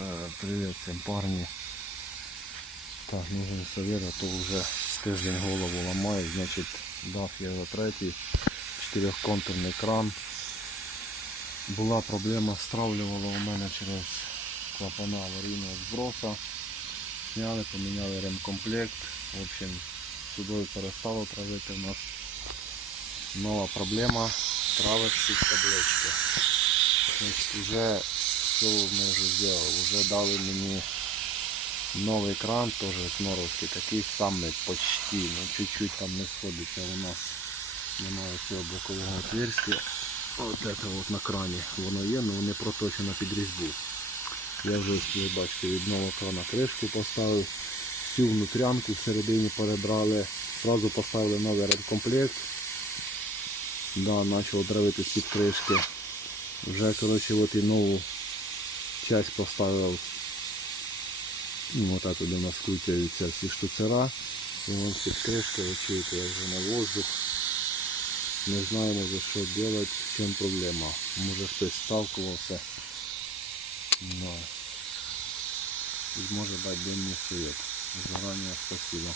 Э, Привет всем, парни. Так, нужен совет, а то уже з тиждень голову ламаю. Значить, дав я за третій чотирьохконтурний кран. Була проблема, стравлювала у мене через клапана аварійного зброса. Зняли, поміняли ремкомплект. В общем, судою перестало травити у нас. Нова проблема травить під таблички. Уже що ми вже зробили? Вже дали мені новий кран, теж кноровський, такий самий почти, ну чуть-чуть там не сходиться у нас. Немає цього бокового отверстия. От це от на крані воно є, але не проточено під різьбу. Я вже ви бачите, від нового крана кришку поставив, всю внутрянку всередині перебрали, одразу поставили новий ремкомплект. Да, почав травити під кришки. Вже коротше от і нову часть поставив. Ну, отак от у нас крутяються всі штуцера. І вон під кришкою, ви чуєте, я вже на воздух. Не знаємо за що робити, в чому проблема. Може хтось сталкувався. Да. І може дати денний совет. Заранее спасибо.